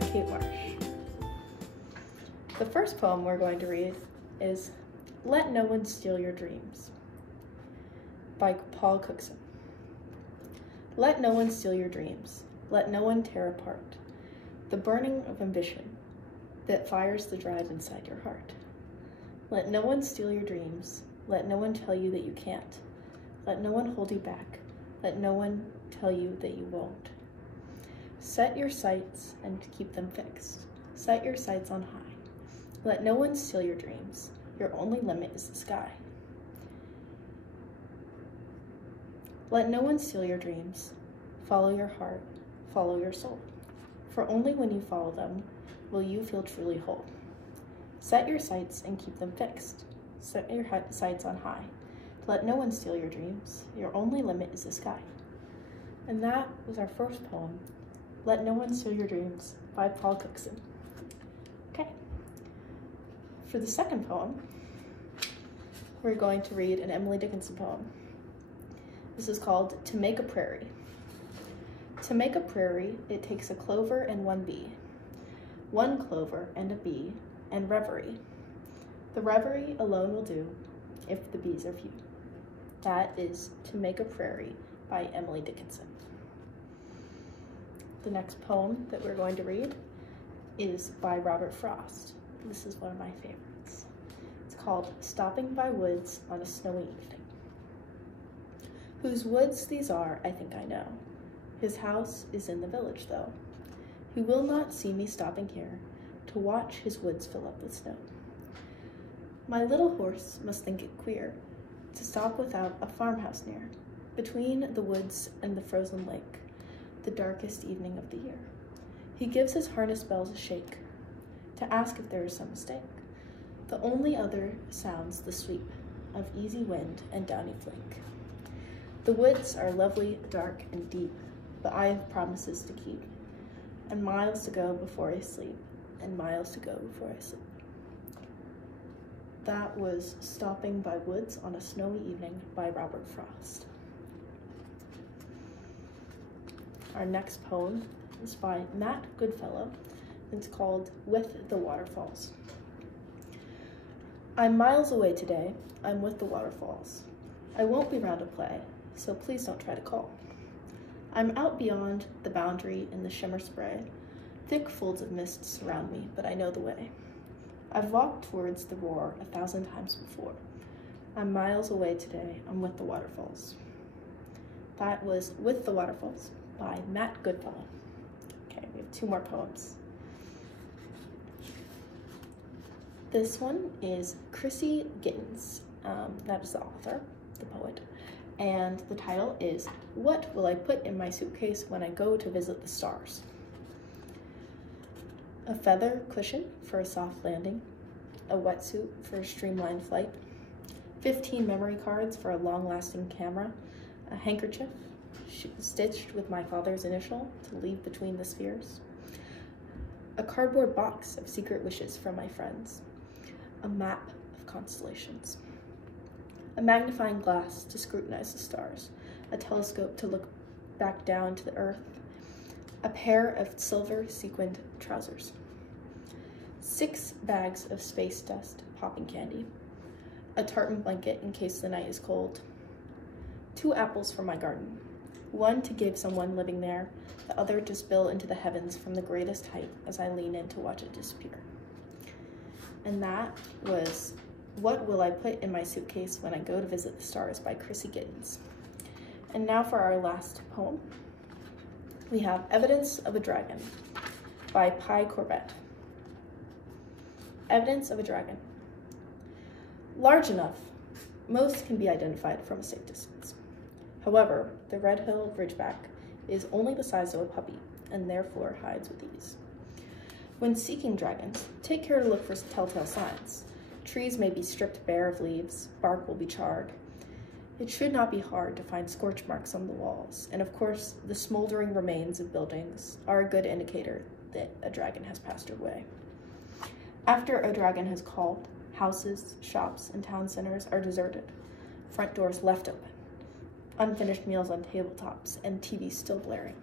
Kate Marsh. The first poem we're going to read is Let No One Steal Your Dreams by Paul Cookson. Let no one steal your dreams. Let no one tear apart the burning of ambition that fires the drive inside your heart. Let no one steal your dreams. Let no one tell you that you can't. Let no one hold you back. Let no one tell you that you won't. Set your sights and keep them fixed. Set your sights on high. Let no one steal your dreams. Your only limit is the sky. Let no one steal your dreams. Follow your heart. Follow your soul. For only when you follow them will you feel truly whole. Set your sights and keep them fixed. Set your sights on high. Let no one steal your dreams. Your only limit is the sky. And that was our first poem, Let No One Steal Your Dreams by Paul Cookson. Okay. For the second poem, we're going to read an Emily Dickinson poem. This is called To Make a Prairie. To make a prairie, it takes a clover and one bee, one clover and a bee, and reverie. The reverie alone will do if the bees are few. That is To Make a Prairie by Emily Dickinson. The next poem that we're going to read is by Robert Frost. This is one of my favorites. It's called Stopping by Woods on a Snowy Evening. Whose woods these are, I think I know. His house is in the village, though. He will not see me stopping here to watch his woods fill up with snow. My little horse must think it queer to stop without a farmhouse near, between the woods and the frozen lake, the darkest evening of the year. He gives his harness bells a shake to ask if there is some mistake. The only other sounds the sweep of easy wind and downy flake. The woods are lovely, dark, and deep, but I have promises to keep, and miles to go before I sleep, and miles to go before I sleep. That was Stopping by Woods on a Snowy Evening by Robert Frost. Our next poem is by Matt Goodfellow. It's called With the Waterfalls. I'm miles away today. I'm with the waterfalls. I won't be round to play, so please don't try to call. I'm out beyond the boundary in the shimmer spray. Thick folds of mist surround me, but I know the way. I've walked towards the roar 1,000 times before. I'm miles away today. I'm with the waterfalls. That was With the Waterfalls by Matt Goodfellow. Okay, we have two more poems. This one is Chrissy Gittens. That is the author, the poet. And the title is What Will I Put in My Suitcase When I Go to Visit the Stars? A feather cushion for a soft landing, a wetsuit for a streamlined flight, 15 memory cards for a long-lasting camera, a handkerchief stitched with my father's initial to leave between the spheres, a cardboard box of secret wishes from my friends, a map of constellations, a magnifying glass to scrutinize the stars, a telescope to look back down to the earth, a pair of silver sequined trousers, 6 bags of space dust popping candy, a tartan blanket in case the night is cold, 2 apples from my garden, one to give someone living there, the other to spill into the heavens from the greatest height as I lean in to watch it disappear. And that was What Will I Put in My Suitcase When I Go to Visit the Stars by Chrissy Gittens. And now for our last poem. We have Evidence of a Dragon by Pi Corbett. Evidence of a dragon. Large enough, most can be identified from a safe distance. However, the Red Hill Ridgeback is only the size of a puppy and therefore hides with ease. When seeking dragons, take care to look for telltale signs. Trees may be stripped bare of leaves, bark will be charred. It should not be hard to find scorch marks on the walls, and of course, the smoldering remains of buildings are a good indicator that a dragon has passed away. After a dragon has called, houses, shops, and town centers are deserted, front doors left open, unfinished meals on tabletops, and TV still blaring.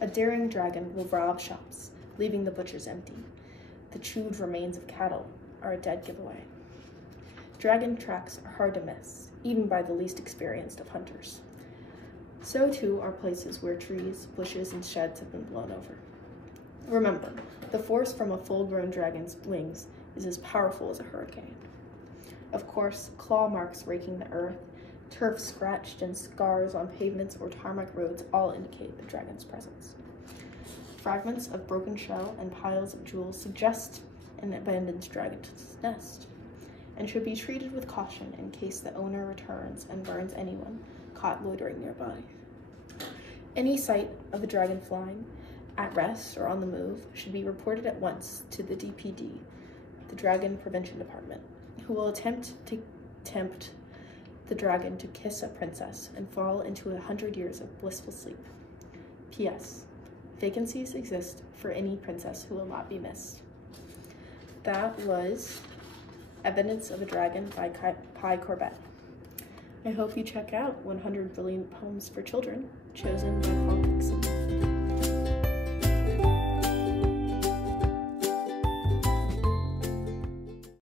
A daring dragon will rob shops, leaving the butchers empty. The chewed remains of cattle are a dead giveaway. Dragon tracks are hard to miss, even by the least experienced of hunters. So too are places where trees, bushes, and sheds have been blown over. Remember, the force from a full-grown dragon's wings is as powerful as a hurricane. Of course, claw marks raking the earth, turf scratched, and scars on pavements or tarmac roads all indicate the dragon's presence. Fragments of broken shell and piles of jewels suggest an abandoned dragon's nest, and should be treated with caution in case the owner returns and burns anyone caught loitering nearby. Any sight of a dragon flying, at rest or on the move, should be reported at once to the DPD, the Dragon Prevention Department, who will attempt to tempt the dragon to kiss a princess and fall into 100 years of blissful sleep. P.S. Vacancies exist for any princess who will not be missed. That was Evidence of a Dragon by Pi Corbett. I hope you check out 100 Brilliant Poems for Children, chosen by Paul Cookson.